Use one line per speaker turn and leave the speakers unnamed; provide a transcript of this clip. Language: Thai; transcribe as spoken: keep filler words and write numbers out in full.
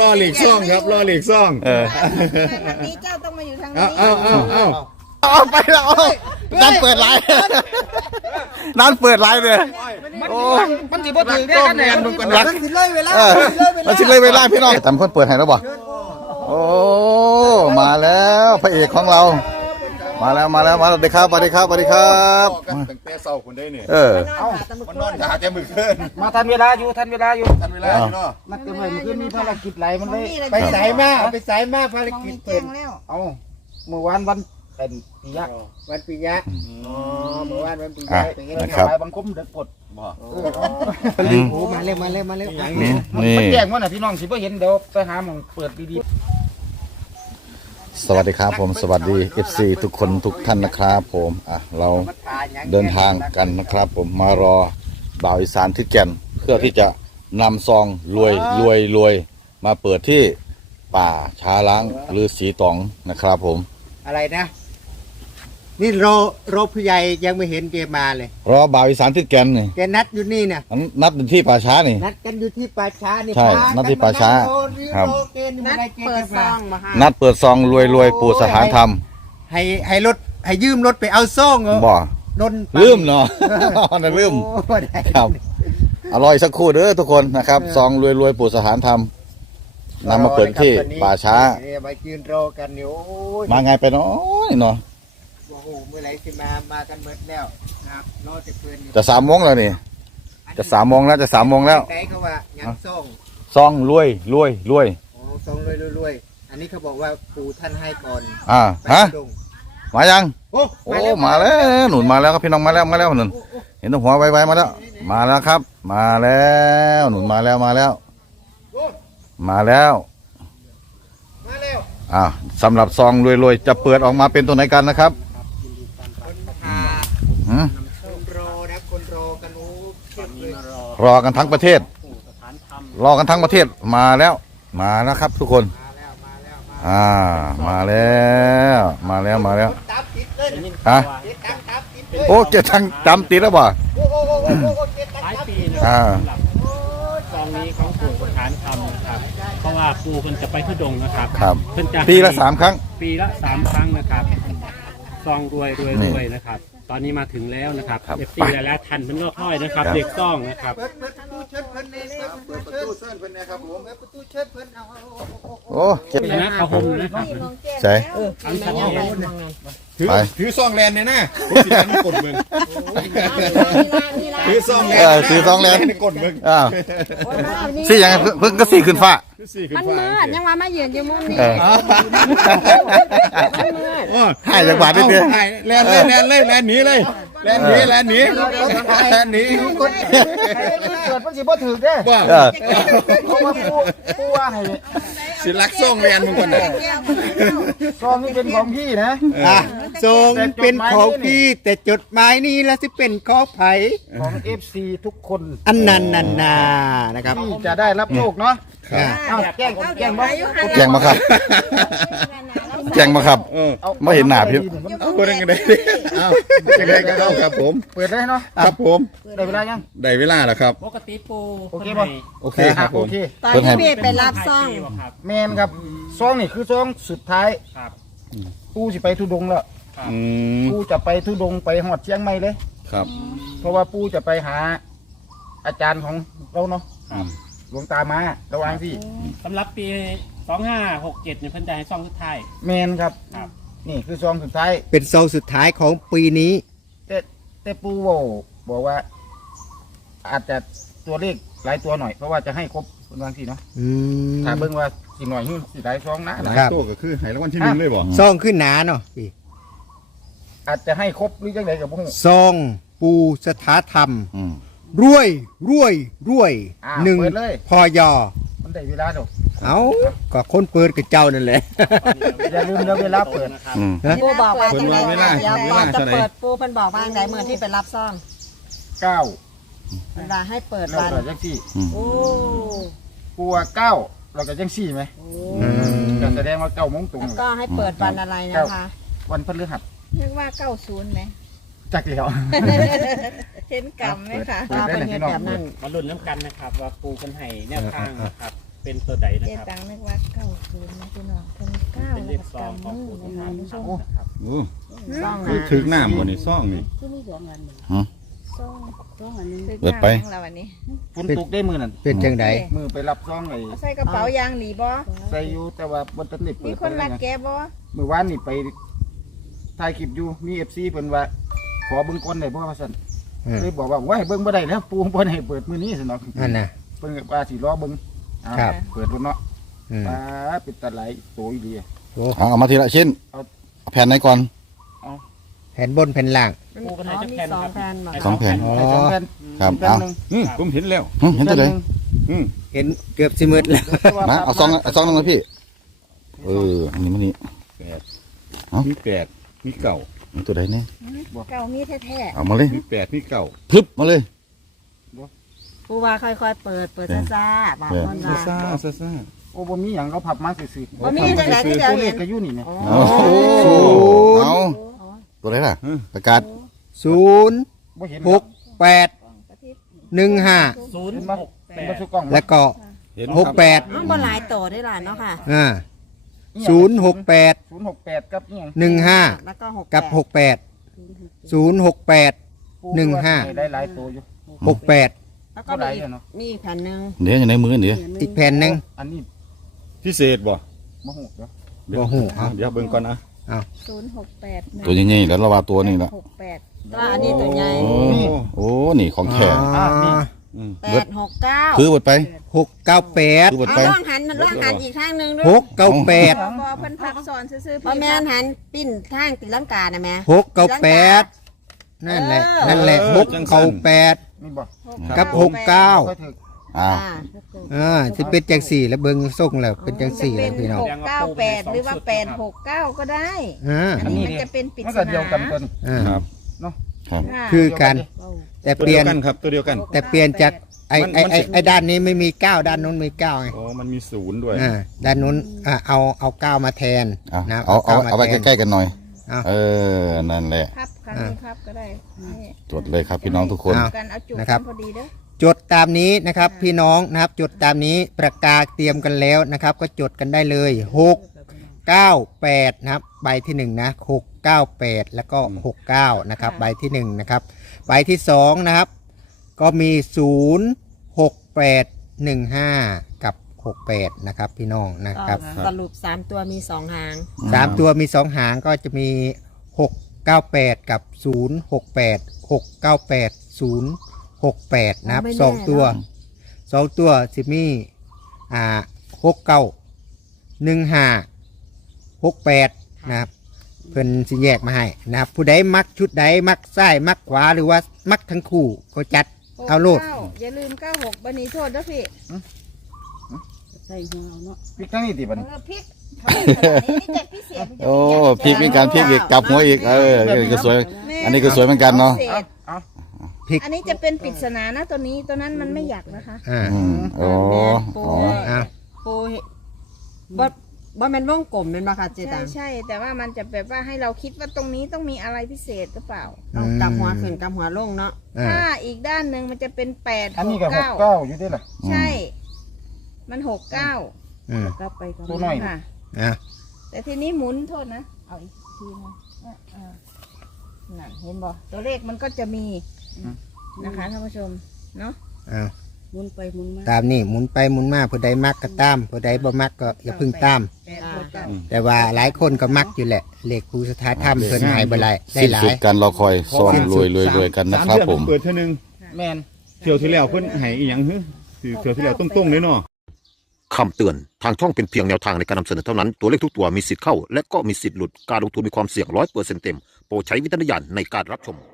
รอหลีกซ่องครับรอหลีกซ่องเออ
วันนี้เจ้าต้องมาอยู่ทางนี้
เอาเอาเอาเอา
เอาไปแล้วนั่นเปิดไลน์นั่นเปิดไลน์เลยโอ้มันสิบ่ถึงได้คะแนนมึงกันรัก
สิเลยเวลา
เออมันสิเลยเวลาพี่น้องตามคนเปิดให้แล้วบ่โอ้มาแล้วพระเอกของเรามาแล้วมาแล้วมาสวัสดีครับสวัสดีครับสวัสดีครับ
ตั้งแต่เช้าคนได้เนี่ย
เออ
มันนอนหาแต่มือขึ้น
มาทันเวลาอยู่ทันเวลาอยู่
ทันเวลาอยู่เนาะ
นักเตะมวยมันขึ้นมีภารกิจหลายมันเลย
ไปสายมา
ไปสายมาภารกิจ
เต็มแล้ว
เอาเมื่อวานวันเป็นปียะ
วันปิยะอ๋อเมื่อวานวันปิ
อ่ะ
ยะ
เป็นไง
นะครับ
บังคมเด็กปด
บ่
โอ้มาเร็วมาเร็วมาเร็ว
นี่
มันแจ้งว่าน่ะพี่น้องสิบ่เห็นเดี๋ยวไปหาหม่องเปิดดี
สวัสดีครับผมสวัสดี เอฟ ซี ทุกคนทุกท่านนะครับผมอ่ะเราเดินทางกันนะครับ ผมมารอบ่าวอีสานทิศแก่นเพื่อที่จะนำซองรวยรวยรวยมาเปิดที่ป่าช้าล้างหรือสีตองนะครับ ผม
อะไรนะนี่รอรอผู้ใหญ่ยังไม่เห็นเกมาเลย
รอบ่าวอีสานทิศแก่นนี่
แกนัดอยู่นี่นะ
อันนัดเป็นที่ป่าช้านี่
นัดกันอยู่ที่ป่าช้านี่
ใช่นัดที่ป่าช้าครับ
นัดเปิดซองมา
นัดเปิดซองรวยรวยปู่สถานธรรม
ให้ให้รถให้ยืมรถไปเอาซ่องเหรอ
บ่
นน
ลืมเนาะ นั่นลืม
โอ้ได้
ครับอร่อยสักครู่เด้อทุกคนนะครับซองรวยรวยปู่สถานธรรมนำมาเปิดที่ป่าช้า
เนี่ยมายืนรอกันอยู่โอ้ย
มาไงไปเนาะเนาะ
โอ้โหเมื่อไหร่จะมามากันหมดแล้วนะครับรอจะเปิด
จะสามโมงแล้วนี่จะสามโมงแล้วจะสามโมงแล้ว
ไหนเขาว่ายังซ่อง
ซองรวยรวยรวย
โอ้ซ่องรวยรวยรวยอันนี้เขาบอกว่าปู่ท่านให้ก่อน
อ่าฮะ
ไปดง
มายัง
โอ้
โอ้มาแล้วหนุนมาแล้วครับพี่น้องมาแล้วมาแล้วหนุนเห็นตัวหัวไวๆมาแล้ว มาแล้วครับ มาแล้วหนุนมาแล้วมาแล้ว มาแล้ว
มาแล้ว
อ่าสำหรับซองรวยๆจะเปิดออกมาเป็นตัวไหนกันนะครับ
คนพา
หืม
คนรอนะคนรอกันโอ้เพียบเลย
รอกันทั้งประเทศ รอกันทั้งประเทศมาแล้ว มาแล้วครับ ทุกคน
มาแล้วมาแล้วมา
อ่ามาแล้วมาแล้วมาแล้ว
ตามติดเลย
อ่ะ
เจ็ดตามตามติดเลย
โอ้เจ็ดทางจำติดแล้วบ่
โอ้โหโอ้โหโอ้โหเจ็ดตาม
หลาย
ตาม
ปี
ติด
นะ
อ่า
ซองนี้ของปู่สถานธรรมนะครับ เพราะว่าปู่เพิ่นจะไปทุดงค์นะครับ
ครับ
เพิ่นจะ
ปีละสามครั้ง
ปีละสามครั้งนะครับซองรวยรวย
นี่
รวยนะครับ ตอนนี้มาถึงแล้วนะครับ
ครับ
เอฟซีแล้วทันเพิ่นรอคอยนะครับ
ครับ
เด็กซองนะครับ
เปิดเปิดประตูเชิญเพิ่นเลยเปิดประตูเชิญเพิ่นนะครับผมเปิดประตูเชิญเพิ่นเอาเอาเอาเอา
โอ้เจ็บ
ชนะเขาหมนะครับ
ใช่
อันชัดเจน
ถือ
ไป
ถือซ่องแลนเนี่ยนะผมสิอันนี้กดเบิ่งถือซ่องแลน
เออถือซองแลน
นี่กดเบิ่ง
อ่าสี่ยังไงเพิ่งเพิ่งก็สี่ขึ้นฟ้า
คือสี่ขึ้น
มัน
ฟ้า
มืดยังว่ามายืนอยู่มุมนี้
เออ
มันมืด
โอ้
ให้จังหวะนิดเดียว
อาให้แลนเลยแลนเลยแลนหนีเลยแลนหนีแลนหนีแลนหนี
เกิดมันสิบ่ถึกเด้
ว่า
เออ
เพราะว่าปูปูว่าให้
สิลักซ่องแลนมึงคนน่ะ
ซองนี้เป็นของพี่นะ
อ่ะทรงเป็นของพี่แต่จดหมายนี้แล้วสิเป็นของไผ
ของ เอฟ ซี ทุกคน
อันนันนันนานะครับ
ที่จะได้รับโชคเนาะ
อ่ะ
เอาแจ้งก่อนแจ้งบ่
แจ้งมาครับแจ้งมาครับ
เออ
ไม่เห็นหน้าพี่
เอาคนนั้นก็ได้เอาจะได้ก็เข้าครับผม
เปิดได้เนาะ
ครับผม
ได้เวลายัง
ได้เวลาแล้วครับ
ปกติปู่
โอเค
เพิ่น
ป่ะ
ให้
โอเคครับผ
โอ
ม
เค
ตอนที่พี่ไปรับซ่อง
ครับ
แมนครับซองนี่คือซองสุดท้าย
ครับ
ปูสิไปทุดงค์แล้ว
อืม
ปูจะไปทุดงค์ไปหอดเชียงใหม่เลย
ครับ
เพราะว่าปูจะไปหาอาจารย์ของเราเนาะ
ครับ
หลวงตามาระวังที่
สำหรับปีสองห้าหกเจ็ดเนี่ยเพิ่นจะให้ซองสุดท้าย
แมนครับ
ครับ
นี่คือซองสุดท้าย
เป็นซองสุดท้ายของปีนี้
แต่แต่ปูบอกบอกว่า อาจจะตัวเลขหลายตัวหน่อยเพราะว่าจะให้ครบคนวางที่เนาะ
อืม
ถ้าเบิ่งว่าสิหน่อยหื้อสิหลายซองนะ
หลาย
ครับ
ตัวก็คือใหายรางวัลที่หนึ่งเลยบ่
ซองขึ้นหนาเนาะพี่
อาจจะให้ครบหรือยังไงกับพวก
ซองปูสถาธรรม
อืม
รวยรวยรวย
อ่า
หนึ่ง
เปิดเลย
พอยอ
มันได้เวลาเดี๋ยว
เอาก็คนเปิดกับเจ้านั่นแหละ
อย่าลืมเดี๋ยวเวลาเปิด
นะครับ
อืม
ปูบอกว่า
เพิ่น
จัง
ว่า
ได
เวลา
เดี๋ยว
เว
ก่อ
ลาน
จะ
เท่าไหร่
เปิดปูเพิ่นบอกว่าจังไดเมื่อที่ไปรับซ่อง
เก้า
เวลาให้เปิด
แล้ว
วัน
ก็จังสี่
โอ้
ปูว่าเก้าเราก็จังสี่ไหม
อืม
ก็แสดงว่าเก้าโมงตรง
แล้วก็ให้เปิดวันอะไรนะคะ
วันพฤหัส
เรียกว่าเก้าศูนย์ไหม
จักแล้ว
เห็นกรรมไหมคะ
เปิด
ว่า
ได้
เป็น
เลย
เฮ็
พี่
ด
น้อง
แบบนั้น
มาลุ้นน้ำกันนะครับ ว่าปูเพิ่นให้แนวทางนะครับเป็นตัวใดนะ
เจ
ครับ
ตังนึกว่าเก้าศูนย์นะพี่น้องเป็นเก้า
เป็นเล
แล้ว
ข
ก็
ซองของ
กำมื
ปู่
อ
ส
นะคะ
ถาน
ผู้ช
ธรร
ม
มนะครับ
โอ้
ซ่อง
คือ
นะ
ถึกน้ำบ่นี่ซ่องนี่
ซ่องซ่องอันนี้
เปิดไป
เราวันนี้
ฝนตกได้มือนั่น
เป็นจังได
มือไปรับซองไอ้
เอาใส่กระเป๋ายางหนีบ่
ใส่อยู่แต่ว่าบนตันได้เปิ
มี
ด
คนรักแกบ่
มือวานนี่ไปถ่ายคลิปอยู่มีเอฟซีเพิ่นว่าขอเบิ่งก่อนได้บ่ว่าซั่น
อืม
เลยบอกว่าว้ายเบิ่งบ่ได้แล้วปูบ่ได้เปิดมื้อนี้ซั่นเนาะ
นั่นน่ะ
เพิ่นก็ว่าสิรอเบิ่งอ่า
ครับ
เปิดรุ่นเนาะ
อืม
ป้าเป็นตาไหลโตอีหลี
เอาเอามาทีละชิ้นเอาแผ่นไหนก่อน
แผ่นบนแผ่นล่าง
ปูกันให้
อ๋อ
จัก
มี
แผ่น
สอง
ครับ
แผ่นเหรอ
สองแผ่น
อ๋อ
ให้สองแผ่น
ครับ
แผ่น
เอา
หนึ่ง
อืมผมเห็นแล้ว
หึเห็นตัวไหน
อืม
เห็นเกือบสิมืดแล้ว
มาเอาซองเอาซองนึงนะพี่เอออันนี้มันนี่
แปด
เอ้ามี
มีแปดมีเก่า
มันตัวไหนเนี่ย
เก้ามีแท้
เอามาเลย
มีแปดมีเก่า
พึบมาเลย
ปูว่าค่อยๆเปิดเปิดซ่าๆบอกคน
ซา
ว่า
ซาซาซา
โอ้บ่มีหยังเขาพับมาซื่อๆ
บ่มีจังไหนที่เดียว
ตัวเล
เห็
ข
น
ก็อยู่นี่แหม
เอาเอาตัวไหนล่ะประกาศ
ศูนย์
บ่เห็น
หกแปดหนึ่งห้า
ศูนย์
เห็นบ่
หกแป
เห็น
ด
บ่ทุกกล้องบ่
แล้วก็
เห็น
หกแปด
อ้าวบ่หลายโตได้ล่ะเนาะค่ะ
อ่าศูนย์หกแปด
ศูนย์หกแปดกับอิหยัง
หนึ่งห้า
แล้วก็หก
กับหกแปดศูนย์หกแปด หนึ่งห้า
ได้หลายตัวอยู่
หกแปด
แล้วก็มีอีกมีอีกแผ่นหนึ่ง
เดี๋ยวอยู่ในมือเดี๋ยว
อีกแผ่นหนึ่ง
อันนี้
พิเศษบ่
บ่ฮู้เด้อ
เดี๋ยว
บ่ฮู้เอา
เดี๋ยวเบิ่งก่อนนะ
ๆศูนย์หกแปด
ตัวใหญ่ๆแล้วเราว่าตัวนี่ละ
หกแปด
แล้วอันนี้ตัวใหญ่
โอ้โอ้นี่ของแท้
อ๋อ
อืม
แปดหกเก้า
คือหมดไป
หกเก้าแปด
คือหมด
เอา
ไป
ล่องหันล่องหันอีกข้างหนึ่งด้ว
ห
ย
กเก้าแปด
บอเพิ่นพักสอนซื่อๆ
เพราะแม่นหันปิ้นทางตีลังกานะแม่
หกเก้าแปดนั่นแหละ นั่นแหละหกเก้าแปด
นี่บ่
กับหกเก้า
ค่อยถึก
อ้าว
อ่า
อ่าสิเป็นจังสี่แล้วเบิ่งส่งแล้วเป็นจังสี่
เป็
แล้
น
วพี่น้อง
หกเก้าแปดหรือว่าแปดหกเก้าก็ได้
อ่า
อันนี้มันจะเป็นปริศ
มันก็เดียวกัน
นา
ตัวนี้
อ่า
ครับ
ครับ
ค่ะ
คือกัน แต่
ตัว
เปลี่
เดี
ย
ยวน กันครับตัวเดียวกัน
แต่เปลี่ยนจากไอ้
มัน
ไอ้
มัน
ไอ้
สิ
ไอ้ด้านนี้ไม่มีเก้าด้านนู้นมีเก้าไง
โอ้มันมีศูนย์ด้วย
อ่าด้านนู้นอ่าเอาเอาเก้ามาแทน
เอา
นะ
เอาเอาเอาไป
แทน
ใกล้ๆกันหน่อย
เอา
เออนั่นแหละ
พับครั้งนี้พับก็ได้นี่
จดเลยครับพี่น้องทุกคน
เอา
กันเอาจุก
นะครับ
กันพอดีเด้อ
จดตามนี้นะครับพี่น้องนะครับจดตามนี้ประกาศเตรียมกันแล้วนะครับ ก็จดกันได้เลยหกเก้าแปดนะครับใบที่หนึ่งนะหกเก้าแปดแล้วก็หกเก้านะครับใบที่หนึ่งนะครับใบที่สองนะครับ ก็มีศูนย์หกแปดหนึ่งห้ากับหกแปดนะครับพี่น้องนะครับ
สรุปสามตัวมีสองหาง
สามตัวมีสองหางก็จะมีหกเก้าแปดกับศูนย์หกแปดหกเก้าแปดศูนย์หกแปดนะครับสองตัวสองตัวสิมีอ่าหกเก้าหนึ่งห้าหกแปดนะครับเพิ่นสิแยกมาให้นะครับผู้ใดมักชุดใดมักซ้ายมักขวาหรือว่ามักทั้งคู่ก็จัดเอาโลด
ก้อย่าลืมเก้าหกบันนี้โทษเด้อพี่
พริกทั้งนี้ติบัด
เอ
นี้
อพริกทำไมขนาดนี้นี่แจกพิเศษ
โอ้พลิกมีการพลิกอีกกลับหัวอีกเออก็สวย อันนี้ก็สวยเหมือนกันเนาะ
พิศษ
เอา
อันนี้จะเป็นปริศนานะตัวนี้ตัวนั้นมันไม่อยากนะคะ
อ่า
อืมโอ้
ปู
อ๋อ
อ่า
ปูบ่บ่แม่นวงกลมเป็นบ่ค่ะเจ
ใช่
ตัง
ใช่แต่ว่ามันจะแบบว่าให้เราคิดว่าตรงนี้ต้องมีอะไรพิเศษหรือเปล่า
เอากลับหัวขึ้นกลับหัวลงเนาะ
อ่า
ถ้าอีกด้านหนึ่งมันจะเป็นแปด
อัน
ห
นี้
ก
ก็หก
เก้า
เก้าอยู่ด้วยล่ะ
ใช่ มันหกเก้า
อืม
ตัวน้อย
ค่ะ
อ่า
แต่ทีนี้หมุนโทษนะ เอาอีกทีนะอ่ะอ่ะนั่นเห็นบ่ตัวเลขมันก็จะมีนะคะท่านผู้ชมเนาะ
อ่า
หมุนไปหมุนมา
ตามนี่หมุนไปหมุนมาผู้ใดมักก็ตามผู้ใดบ่มักก็อย่าเพึ่งตาม
แปดหกเก้า
แต่ว่าหลายคนก็มักอยู่แหละเลขครูสถาธรรมเพิ่นใหายบ่หลายได้
สิ้น
หลา
สุ
ย
ดการรอคอยซ่อนรวยรวยรวยกันนะ
สาม
ครับ
เดือน
ผม
เปิดเท่านึง
แม่น
เที่ยวที่แล้วเพิ่นให้อีหยังฮึคือเที่ยวที่แล้วตรงๆเลยเนาะ
คำเตือน ทางช่องเป็นเพียงแนวทางในการนำเสนอเท่านั้น ตัวเลขทุกตัวมีสิทธิ์เข้า และก็มีสิทธิ์หลุด การลงทุนมีความเสี่ยงร้อยเปอร์เซ็นต์เต็ม โปรดใช้วิจารณญาณในการรับชม